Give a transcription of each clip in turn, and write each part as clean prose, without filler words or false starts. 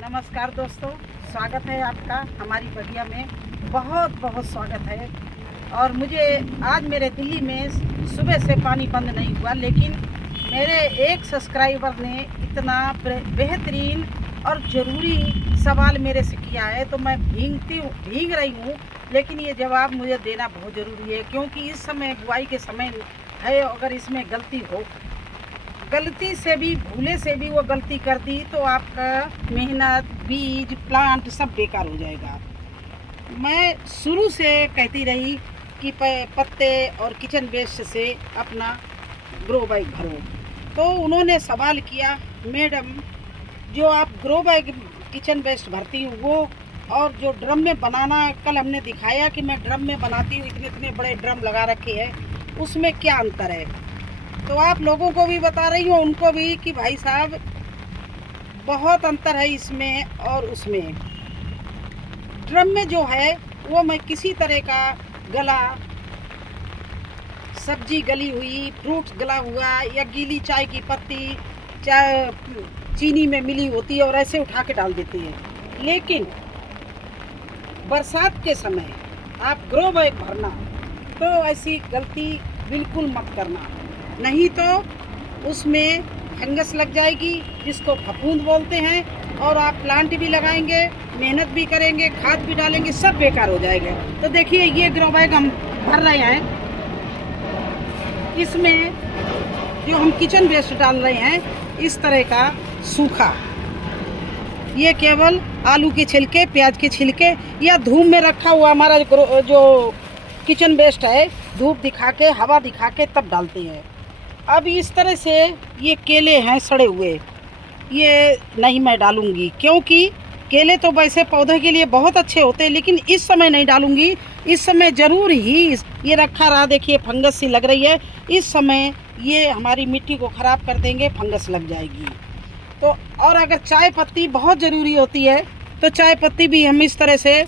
नमस्कार दोस्तों, स्वागत है आपका हमारी बगिया में। बहुत बहुत स्वागत है। और मुझे आज मेरे दिल्ली में सुबह से पानी बंद नहीं हुआ, लेकिन मेरे एक सब्सक्राइबर ने इतना बेहतरीन और ज़रूरी सवाल मेरे से किया है, तो मैं भीग रही हूँ। लेकिन ये जवाब मुझे देना बहुत ज़रूरी है, क्योंकि इस समय बुआई के समय है। अगर इसमें गलती से भी, भूले से भी वो गलती कर दी तो आपका मेहनत, बीज, प्लांट सब बेकार हो जाएगा। मैं शुरू से कहती रही कि पत्ते और किचन वेस्ट से अपना ग्रो बैग भरो। तो उन्होंने सवाल किया, मैडम जो आप ग्रो बैग किचन वेस्ट भरती हूँ वो और जो ड्रम में बनाना, कल हमने दिखाया कि मैं ड्रम में बनाती हूँ, इतने इतने बड़े ड्रम लगा रखे हैं, उसमें क्या अंतर है। तो आप लोगों को भी बता रही हूँ, उनको भी, कि भाई साहब बहुत अंतर है इसमें और उसमें। ड्रम में जो है वो मैं किसी तरह का गला, सब्जी गली हुई, फ्रूट्स गला हुआ या गीली चाय की पत्ती, चाय चीनी में मिली होती है और ऐसे उठा के डाल देती है। लेकिन बरसात के समय आप ग्रो बैग भरना तो ऐसी गलती बिल्कुल मत करना, नहीं तो उसमें फंगस लग जाएगी, जिसको फफूंद बोलते हैं। और आप प्लांट भी लगाएंगे, मेहनत भी करेंगे, खाद भी डालेंगे, सब बेकार हो जाएगा। तो देखिए, ये ग्रो बैग हम भर रहे हैं, इसमें जो हम किचन वेस्ट डाल रहे हैं इस तरह का सूखा, ये केवल आलू के छिलके, प्याज के छिलके या धूप में रखा हुआ हमारा जो किचन वेस्ट है, धूप दिखा के, हवा दिखा के तब डालते हैं। अब इस तरह से ये केले हैं सड़े हुए, ये नहीं मैं डालूंगी, क्योंकि केले तो वैसे पौधे के लिए बहुत अच्छे होते हैं, लेकिन इस समय नहीं डालूंगी। इस समय ज़रूर ही ये रखा रहा, देखिए फंगस सी लग रही है, इस समय ये हमारी मिट्टी को ख़राब कर देंगे, फंगस लग जाएगी। तो और अगर चाय पत्ती बहुत ज़रूरी होती है तो चाय पत्ती भी हम इस तरह से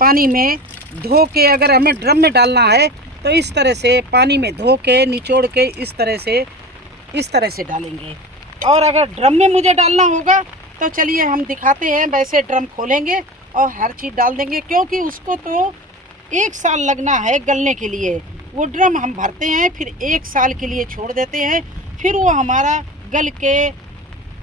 पानी में धो के, अगर हमें ड्रम में डालना है तो इस तरह से पानी में धो के, निचोड़ के इस तरह से डालेंगे। और अगर ड्रम में मुझे डालना होगा तो चलिए हम दिखाते हैं, वैसे ड्रम खोलेंगे और हर चीज़ डाल देंगे, क्योंकि उसको तो 1 साल लगना है गलने के लिए। वो ड्रम हम भरते हैं, फिर 1 साल के लिए छोड़ देते हैं, फिर वो हमारा गल के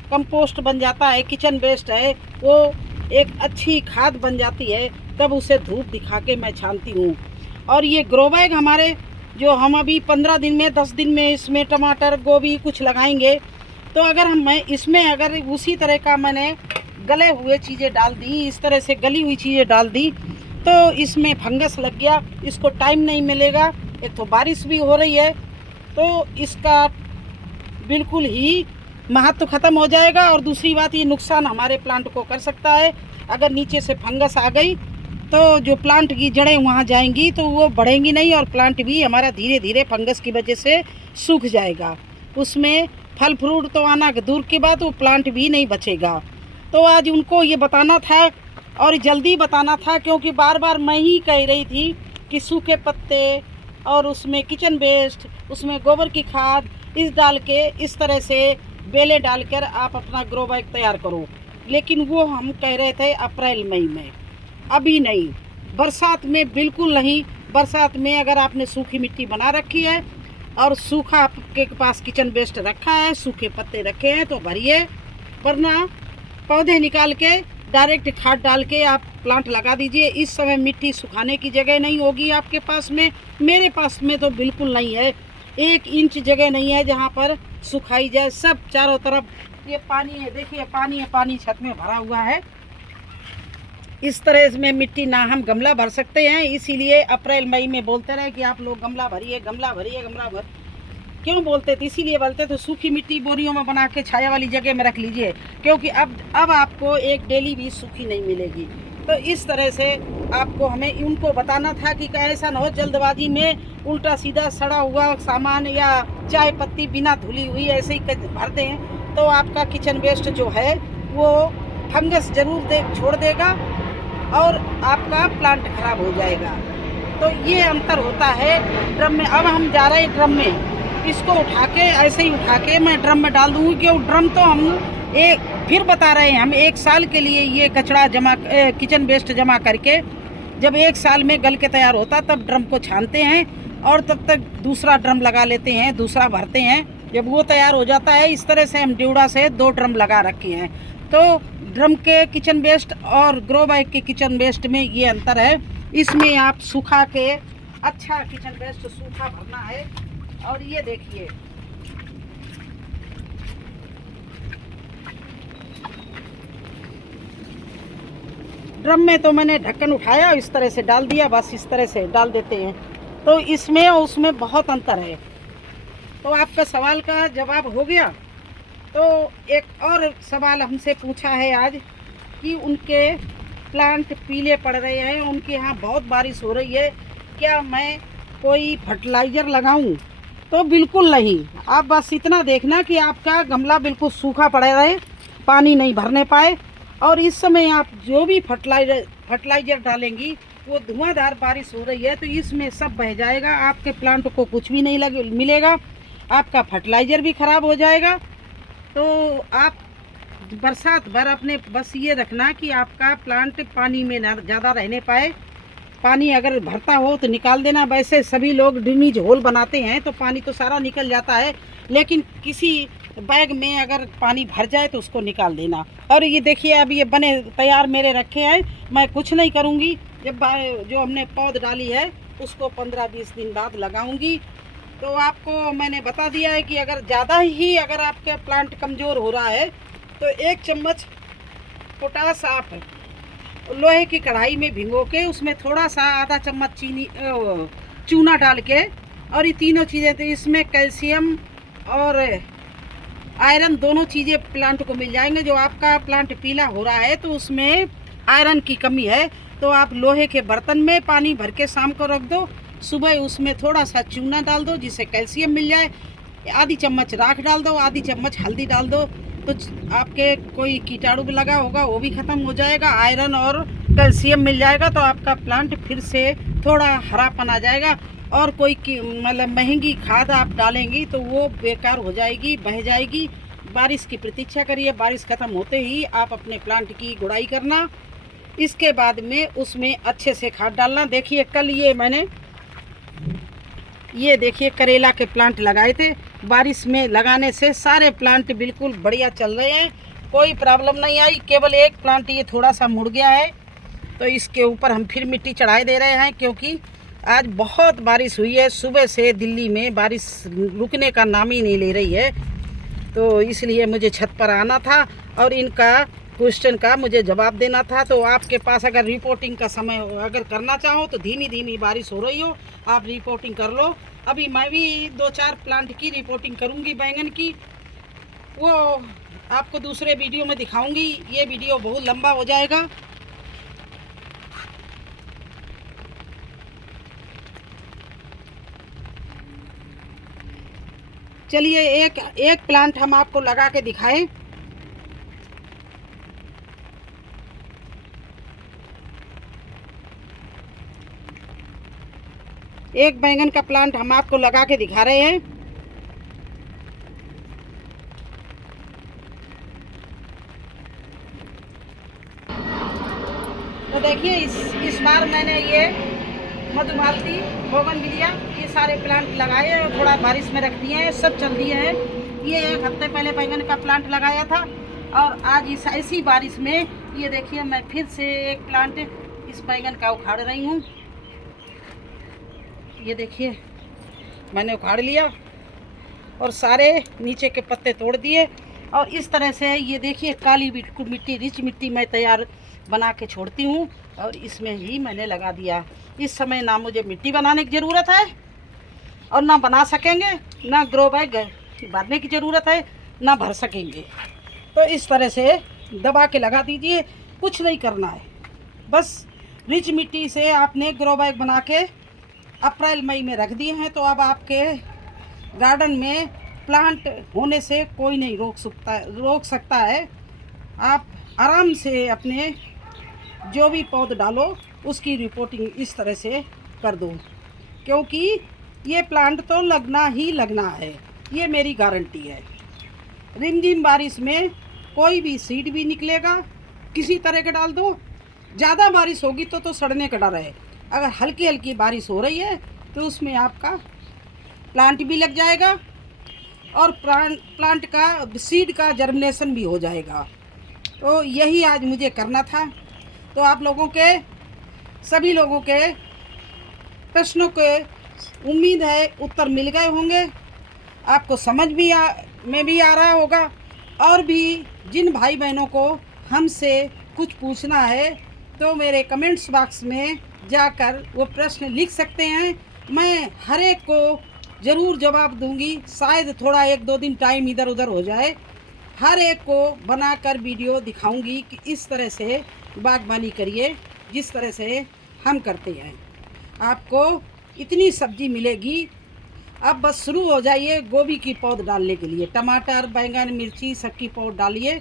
कंपोस्ट बन जाता है, किचन वेस्ट है, वो एक अच्छी खाद बन जाती है। तब उसे धूप दिखा के मैं छानती हूँ। और ये ग्रो बैग हमारे, जो हम अभी 15 दिन में, 10 दिन में इसमें टमाटर, गोभी कुछ लगाएंगे, तो अगर मैं इसमें अगर उसी तरह का मैंने गले हुए चीज़ें डाल दी, इस तरह से गली हुई चीज़ें डाल दी, तो इसमें फंगस लग गया, इसको टाइम नहीं मिलेगा। एक तो बारिश भी हो रही है, तो इसका बिल्कुल ही महत्व ख़त्म हो जाएगा। और दूसरी बात, ये नुकसान हमारे प्लांट को कर सकता है। अगर नीचे से फंगस आ गई तो जो प्लांट की जड़ें वहाँ जाएंगी तो वो बढ़ेंगी नहीं, और प्लांट भी हमारा धीरे धीरे फंगस की वजह से सूख जाएगा। उसमें फल फ्रूट तो आना दूर की बात, वो प्लांट भी नहीं बचेगा। तो आज उनको ये बताना था और जल्दी बताना था, क्योंकि बार बार मैं ही कह रही थी कि सूखे पत्ते और उसमें किचन वेस्ट, उसमें गोबर की खाद इस डाल के, इस तरह से बेलें डालकर आप अपना ग्रो बैग तैयार करो। लेकिन वो हम कह रहे थे अप्रैल मई में, अभी नहीं, बरसात में बिल्कुल नहीं। बरसात में अगर आपने सूखी मिट्टी बना रखी है और सूखा आपके पास किचन वेस्ट रखा है, सूखे पत्ते रखे हैं, तो भरिए, वरना पौधे निकाल के डायरेक्ट खाद डाल के आप प्लांट लगा दीजिए। इस समय मिट्टी सुखाने की जगह नहीं होगी आपके पास में, मेरे पास में तो बिल्कुल नहीं है। 1 इंच जगह नहीं है जहाँ पर सुखाई जाए। सब चारों तरफ ये पानी है, देखिए पानी है, पानी छत में भरा हुआ है। इस तरह में मिट्टी ना हम गमला भर सकते हैं, इसीलिए अप्रैल मई में बोलते रहे कि आप लोग गमला भरिए, गमला भरिए, गमला भर। क्यों बोलते थे? इसीलिए बोलते तो सूखी मिट्टी बोरियों में बना के छाया वाली जगह में रख लीजिए, क्योंकि अब आपको एक डेली भी सूखी नहीं मिलेगी। तो इस तरह से आपको हमें उनको बताना था कि ऐसा ना हो जल्दबाजी में उल्टा सीधा सड़ा हुआ सामान या चाय पत्ती बिना धुली हुई ऐसे ही भर दें, तो आपका किचन वेस्ट जो है वो फंगस जरूर छोड़ देगा और आपका प्लांट खराब हो जाएगा। तो ये अंतर होता है ड्रम में। अब हम जा रहे हैं ड्रम में, इसको उठा के ऐसे ही उठा के मैं ड्रम में डाल दूँगी, क्योंकि ड्रम तो हम एक फिर बता रहे हैं हम, 1 साल के लिए ये कचरा जमा किचन वेस्ट जमा करके जब 1 साल में गल के तैयार होता तब ड्रम को छानते हैं और तब तक दूसरा ड्रम लगा लेते हैं, दूसरा भरते हैं। जब वो तैयार हो जाता है, इस तरह से हम ड्यूडा से 2 ड्रम लगा रखे हैं। तो ड्रम के किचन वेस्ट और ग्रो बैग के किचन वेस्ट में ये अंतर है। इसमें आप सूखा के अच्छा किचन वेस्ट सूखा भरना है। और ये देखिए, ड्रम में तो मैंने ढक्कन उठाया, इस तरह से डाल दिया, बस इस तरह से डाल देते हैं। तो इसमें और उसमें बहुत अंतर है। तो आपका सवाल का जवाब हो गया। तो एक और सवाल हमसे पूछा है आज कि उनके प्लांट पीले पड़ रहे हैं, उनके यहाँ बहुत बारिश हो रही है, क्या मैं कोई फर्टिलाइज़र लगाऊं? तो बिल्कुल नहीं। आप बस इतना देखना कि आपका गमला बिल्कुल सूखा पड़ा रहे, पानी नहीं भरने पाए। और इस समय आप जो भी फर्टिलाइज़र डालेंगी, वो धुआंधार बारिश हो रही है तो इसमें सब बह जाएगा, आपके प्लांट को कुछ भी नहीं मिलेगा, आपका फर्टिलाइज़र भी ख़राब हो जाएगा। तो आप बरसात भर अपने बस ये रखना कि आपका प्लांट पानी में ना ज़्यादा रहने पाए। पानी अगर भरता हो तो निकाल देना। वैसे सभी लोग ड्रेनेज होल बनाते हैं तो पानी तो सारा निकल जाता है, लेकिन किसी बैग में अगर पानी भर जाए तो उसको निकाल देना। और ये देखिए, अब ये बने तैयार मेरे रखे हैं, मैं कुछ नहीं करूँगी। जब जो हमने पौध डाली है उसको 15-20 दिन बाद लगाऊंगी। तो आपको मैंने बता दिया है कि अगर ज़्यादा ही अगर आपके प्लांट कमज़ोर हो रहा है तो 1 चम्मच पोटास आप लोहे की कढ़ाई में भिगो के उसमें थोड़ा सा आधा चम्मच चूना डाल के, और ये तीनों चीज़ें, तो इसमें कैल्शियम और आयरन दोनों चीज़ें प्लांट को मिल जाएंगे। जो आपका प्लांट पीला हो रहा है तो उसमें आयरन की कमी है, तो आप लोहे के बर्तन में पानी भर के शाम को रख दो, सुबह उसमें थोड़ा सा चूना डाल दो जिससे कैल्शियम मिल जाए, आधी चम्मच राख डाल दो, आधी चम्मच हल्दी डाल दो, तो आपके कोई कीटाणु भी लगा होगा वो भी ख़त्म हो जाएगा, आयरन और कैल्शियम मिल जाएगा। तो आपका प्लांट फिर से थोड़ा हरापन आ जाएगा। और कोई मतलब महंगी खाद आप डालेंगी तो वो बेकार हो जाएगी, बह जाएगी। बारिश की प्रतीक्षा करिए, बारिश ख़त्म होते ही आप अपने प्लांट की गुड़ाई करना, इसके बाद में उसमें अच्छे से खाद डालना। देखिए, कल ये देखिए करेला के प्लांट लगाए थे, बारिश में लगाने से सारे प्लांट बिल्कुल बढ़िया चल रहे हैं, कोई प्रॉब्लम नहीं आई। केवल एक प्लांट ये थोड़ा सा मुड़ गया है, तो इसके ऊपर हम फिर मिट्टी चढ़ाए दे रहे हैं, क्योंकि आज बहुत बारिश हुई है। सुबह से दिल्ली में बारिश रुकने का नाम ही नहीं ले रही है, तो इसलिए मुझे छत पर आना था और इनका क्वेश्चन का मुझे जवाब देना था। तो आपके पास अगर रिपोर्टिंग का समय अगर करना चाहो तो धीमी धीमी बारिश हो रही हो, आप रिपोर्टिंग कर लो। अभी मैं भी 2-4 प्लांट की रिपोर्टिंग करूंगी बैंगन की, वो आपको दूसरे वीडियो में दिखाऊंगी। ये वीडियो बहुत लंबा हो जाएगा। चलिए एक प्लांट हम आपको लगा के दिखाएं। एक बैंगन का प्लांट हम आपको लगा के दिखा रहे हैं। तो देखिए, इस बार मैंने ये मधुमालती, बोगनविलिया, ये सारे प्लांट लगाए हैं और थोड़ा बारिश में रख दिए हैं, सब चल दिए हैं। ये 1 हफ्ते पहले बैंगन का प्लांट लगाया था और आज इस ऐसी बारिश में ये देखिए मैं फिर से एक प्लांट इस बैंगन का उखाड़ रही हूँ। ये देखिए मैंने उखाड़ लिया और सारे नीचे के पत्ते तोड़ दिए, और इस तरह से ये देखिए काली मिट्टी, रिच मिट्टी मैं तैयार बना के छोड़ती हूँ और इसमें ही मैंने लगा दिया। इस समय ना मुझे मिट्टी बनाने की ज़रूरत है और ना बना सकेंगे, ना ग्रो बैग भरने की ज़रूरत है, ना भर सकेंगे। तो इस तरह से दबा के लगा दीजिए, कुछ नहीं करना है। बस रिच मिट्टी से आपने ग्रो बैग बना के अप्रैल मई में रख दिए हैं, तो अब आपके गार्डन में प्लांट होने से कोई नहीं रोक सकता है। आप आराम से अपने जो भी पौध डालो उसकी रिपोर्टिंग इस तरह से कर दो, क्योंकि ये प्लांट तो लगना ही लगना है, ये मेरी गारंटी है। रिमझिम बारिश में कोई भी सीड भी निकलेगा, किसी तरह का डाल दो। ज़्यादा बारिश होगी तो सड़ने का डर है। अगर हल्की हल्की बारिश हो रही है तो उसमें आपका प्लांट भी लग जाएगा और प्लांट का सीड का जर्मिनेशन भी हो जाएगा। तो यही आज मुझे करना था। तो आप लोगों के, सभी लोगों के प्रश्नों के उम्मीद है उत्तर मिल गए होंगे, आपको समझ भी में भी आ रहा होगा। और भी जिन भाई बहनों को हमसे कुछ पूछना है तो मेरे कमेंट्स बॉक्स में जाकर वो प्रश्न लिख सकते हैं। मैं हर एक को ज़रूर जवाब दूंगी। शायद थोड़ा 1-2 दिन टाइम इधर उधर हो जाए। हर एक को बनाकर वीडियो दिखाऊंगी कि इस तरह से बागबानी करिए जिस तरह से हम करते हैं। आपको इतनी सब्जी मिलेगी। अब बस शुरू हो जाइए गोभी की पौध डालने के लिए। टमाटर, बैंगन, मिर्ची सबकी पौध डालिए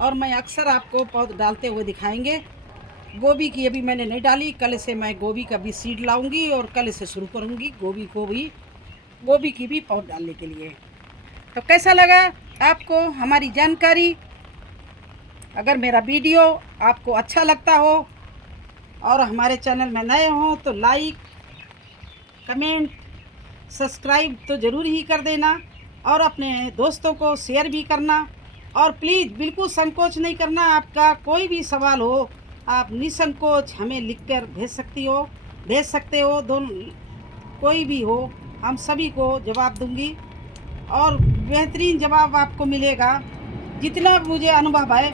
और मैं अक्सर आपको पौध डालते हुए दिखाएंगे। गोभी की अभी मैंने नहीं डाली, कल से मैं गोभी का भी सीड लाऊंगी और कल से शुरू करूंगी गोभी की भी पौध डालने के लिए। तो कैसा लगा आपको हमारी जानकारी? अगर मेरा वीडियो आपको अच्छा लगता हो और हमारे चैनल में नए हो तो लाइक, कमेंट, सब्सक्राइब तो ज़रूर ही कर देना और अपने दोस्तों को शेयर भी करना। और प्लीज़ बिल्कुल संकोच नहीं करना। आपका कोई भी सवाल हो आप निसंकोच हमें लिखकर भेज सकते हो। दोनों कोई भी हो, हम सभी को जवाब दूंगी और बेहतरीन जवाब आपको मिलेगा। जितना मुझे अनुभव है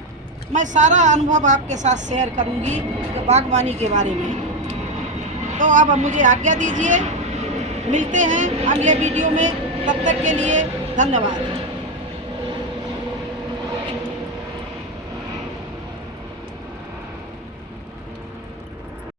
मैं सारा अनुभव आपके साथ शेयर करूंगी तो बागवानी के बारे में। तो अब मुझे आज्ञा दीजिए, मिलते हैं अगले वीडियो में। तब तक के लिए धन्यवाद।